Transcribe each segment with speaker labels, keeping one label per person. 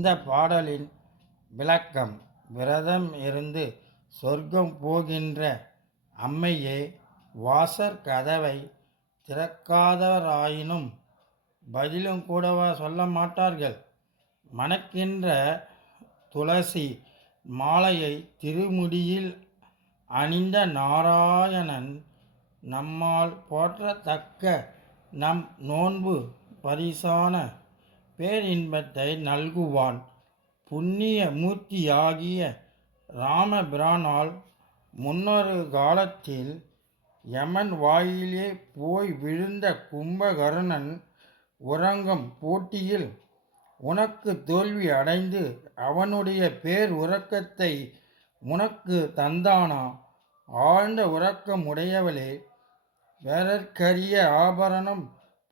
Speaker 1: இந்த பாடலின் விளக்கம் விரதம் இருந்து சொர்க்கம் போகின்ற அம்மையே வாசற் கதவை திறக்காதவராயினும் பதிலும் கூடவா சொல்ல மாட்டார்கள்? மணக்கின்ற துளசி மாலையை திருமுடியில் அணிந்த நாராயணன் நம்மால் போற்றத்தக்க நம் நோன்பு பரிசான பேரின்பத்தை நல்குவான். புண்ணிய மூர்த்தியாகிய ராமபிரானால் முன்னொரு காலத்தில் யமன் வாயிலே போய் விழுந்த கும்பகர்ணன் உறங்கும் போட்டியில் உனக்கு தோல்வி அடைந்து அவனுடைய பேர் உறக்கத்தை உனக்கு தந்தானா? ஆழ்ந்த உறக்கம் உடையவளே வேறற்கரிய ஆபரணம்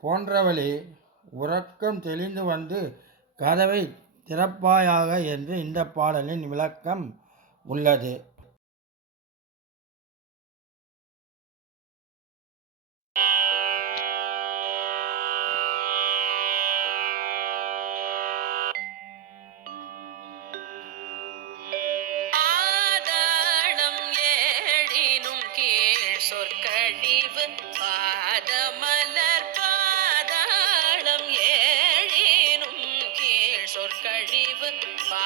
Speaker 1: போன்றவளே உறக்கம் தெளிந்து வந்து கதவை திறப்பாயாக என்று இந்த பாடலின் விளக்கம் உள்ளது.
Speaker 2: சொற்கழிவு பா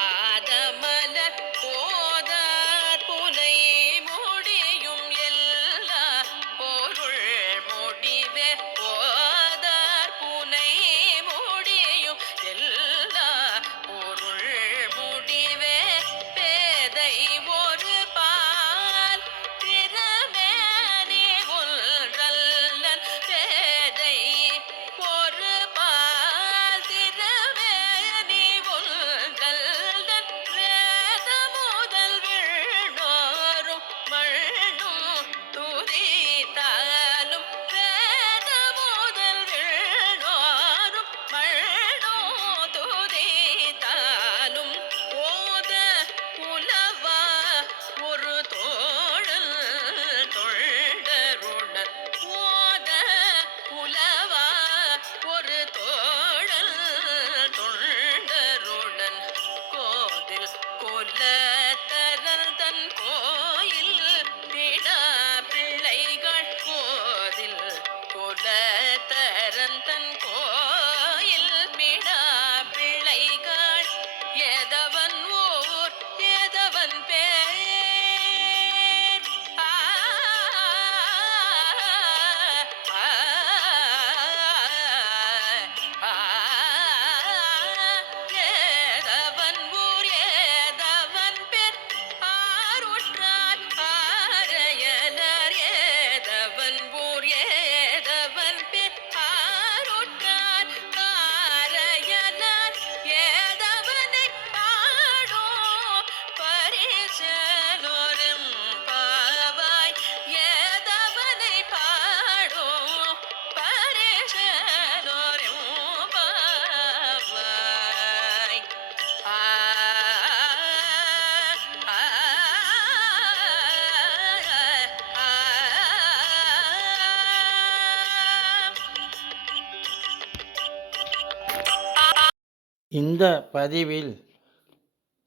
Speaker 1: இந்த பதிவில்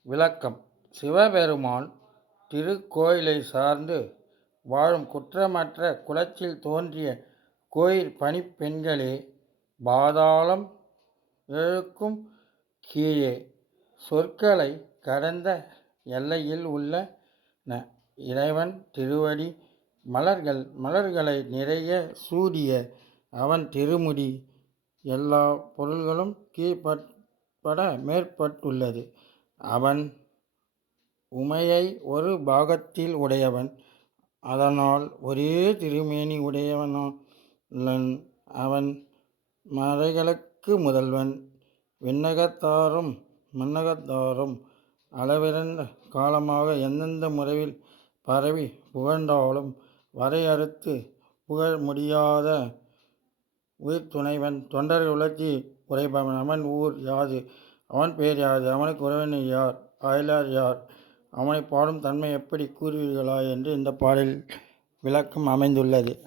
Speaker 1: விளக்கம். சிவபெருமான் திருக்கோயிலை சார்ந்து வாழும் குற்றமற்ற குலத்தில் தோன்றிய கோயில் பணிப்பெண்களே பாதாளம் எழுக்கும் கீழே சொற்களை கடந்த எல்லையில் உள்ள ந இறைவன் திருவடி மலர்கள் மலர்களை நிறைய சூடிய அவன் திருமுடி. எல்லா பொருள்களும் உட்பட மேற்பட்டுள்ளது. அவன் உமையை ஒரு பாகத்தில் உடையவன். அதனால் ஒரே திருமேனி உடையவனான் அவன் மறைகளுக்கு முதல்வன். விண்ணகத்தாரும் மன்னகத்தாரும் அளவிறந்த காலமாக எந்தெந்த முறையில் பரவி புகழ்ந்தாலும் வரையறுத்து புகழ் முடியாத உயிர் துணைவன் தொண்டர் உலர்த்தி உரைப்பவன் அவன் ஊர் யாது? அவன் பெயர் யாது? அவனுக்கு உறவினர் யார்? அயலார் யார்? அவனை பாடும் தன்மை எப்படி கூறுவீர்களா? என்று இந்த பாடலில் விளக்கம் அமைந்துள்ளது.